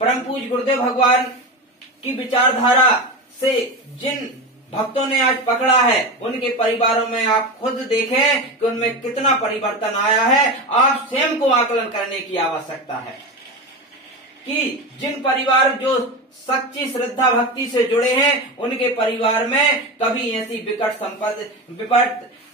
परम पूज्य गुरुदेव भगवान की विचारधारा से जिन भक्तों ने आज पकड़ा है, उनके परिवारों में आप खुद देखें कि उनमें कितना परिवर्तन आया है। आप स्वयं को आकलन करने की आवश्यकता है कि जिन परिवार जो सच्ची श्रद्धा भक्ति से जुड़े हैं, उनके परिवार में कभी ऐसी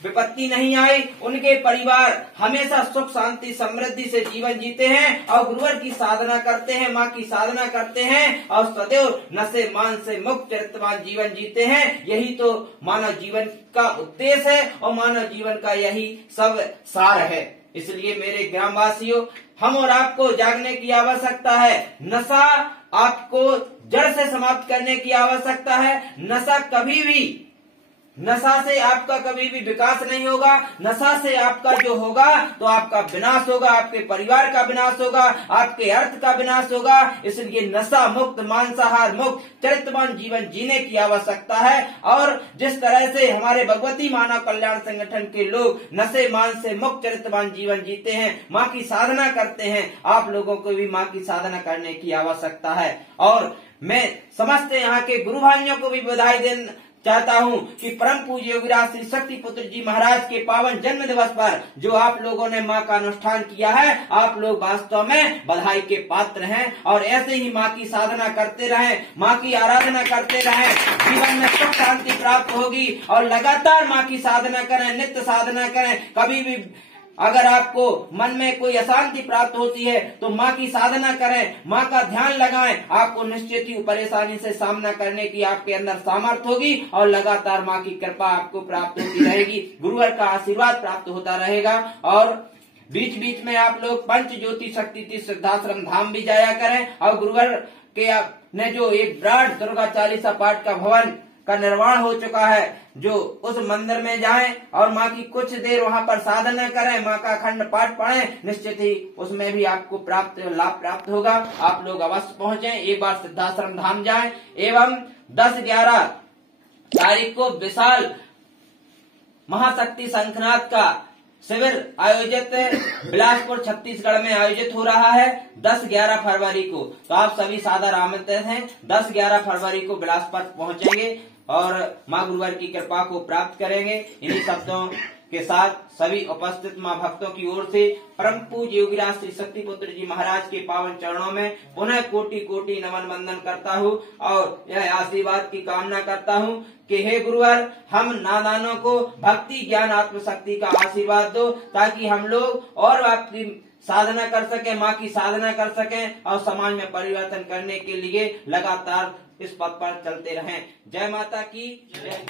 विपत्ति नहीं आई। उनके परिवार हमेशा सुख शांति समृद्धि से जीवन जीते हैं और गुरुवर की साधना करते हैं, माँ की साधना करते हैं और सदैव नशे मान से मुक्त चरित्रवान जीवन जीते हैं। यही तो मानव जीवन का उद्देश्य है और मानव जीवन का यही सब सार है। इसलिए मेरे ग्रामवासियों, हम और आपको जागने की आवश्यकता है। नशा आपको जड़ से समाप्त करने की आवश्यकता है। नशा से आपका कभी भी विकास नहीं होगा। नशा से आपका जो होगा तो आपका विनाश होगा, आपके परिवार का विनाश होगा, आपके अर्थ का विनाश होगा। इसलिए नशा मुक्त, मांसाहार मुक्त चरित्रवान जीवन जीने की आवश्यकता है। और जिस तरह से हमारे भगवती मानव कल्याण संगठन के लोग नशे मान से मुक्त चरित्रवान जीवन जीते हैं, माँ की साधना करते हैं, आप लोगों को भी माँ की साधना करने की आवश्यकता है। और मैं समस्त यहाँ के गुरु भाइयों को भी बधाई देना चाहता हूँ कि परम पूज्य योगीराज श्री शक्ति पुत्र जी महाराज के पावन जन्म दिवस पर जो आप लोगों ने माँ का अनुष्ठान किया है, आप लोग वास्तव में बधाई के पात्र हैं। और ऐसे ही माँ की साधना करते रहें, माँ की आराधना करते रहें, जीवन में सुख शांति प्राप्त होगी। और लगातार माँ की साधना करें, नित्य साधना करें। कभी भी अगर आपको मन में कोई अशांति प्राप्त होती है तो माँ की साधना करें, माँ का ध्यान लगाएं। आपको निश्चित ही परेशानी से सामना करने की आपके अंदर सामर्थ्य होगी और लगातार माँ की कृपा आपको प्राप्त होती रहेगी, गुरुवर का आशीर्वाद प्राप्त होता रहेगा। और बीच बीच में आप लोग पंच ज्योति शक्ति तीर्थ सिद्धाश्रम धाम भी जाया करें। और गुरुवर के ने जो एक विराट दुर्गा चालीसा पाठ का भवन का निर्माण हो चुका है, जो उस मंदिर में जाएं और माँ की कुछ देर वहाँ पर साधना करें, माँ का अखंड पाठ पढ़ें, निश्चित ही उसमें भी आपको लाभ प्राप्त होगा। आप लोग अवश्य पहुँचे, एक बार सिद्धाश्रम धाम जाएं। एवं 10-11 तारीख को विशाल महाशक्ति शंखनाथ का शिविर आयोजित बिलासपुर छत्तीसगढ़ में आयोजित हो रहा है 10-11 फरवरी को। तो आप सभी सादर आमंत्रित हैं। 10-11 फरवरी को बिलासपुर पहुंचेंगे और माँ गुरुवर की कृपा को प्राप्त करेंगे। इन्हीं शब्दों के साथ सभी उपस्थित माँ भक्तों की ओर से परम पूज्य योगीराज श्री शक्ति पुत्र जी महाराज के पावन चरणों में पुनः कोटि कोटि नमन वंदन करता हूँ और यह आशीर्वाद की कामना करता हूँ कि हे गुरुवर, हम नादानों को भक्ति ज्ञान आत्मशक्ति का आशीर्वाद दो, ताकि हम लोग और आपकी साधना कर सके, माँ की साधना कर सके और समाज में परिवर्तन करने के लिए लगातार इस पथ पर चलते रहें। जय माता की जय।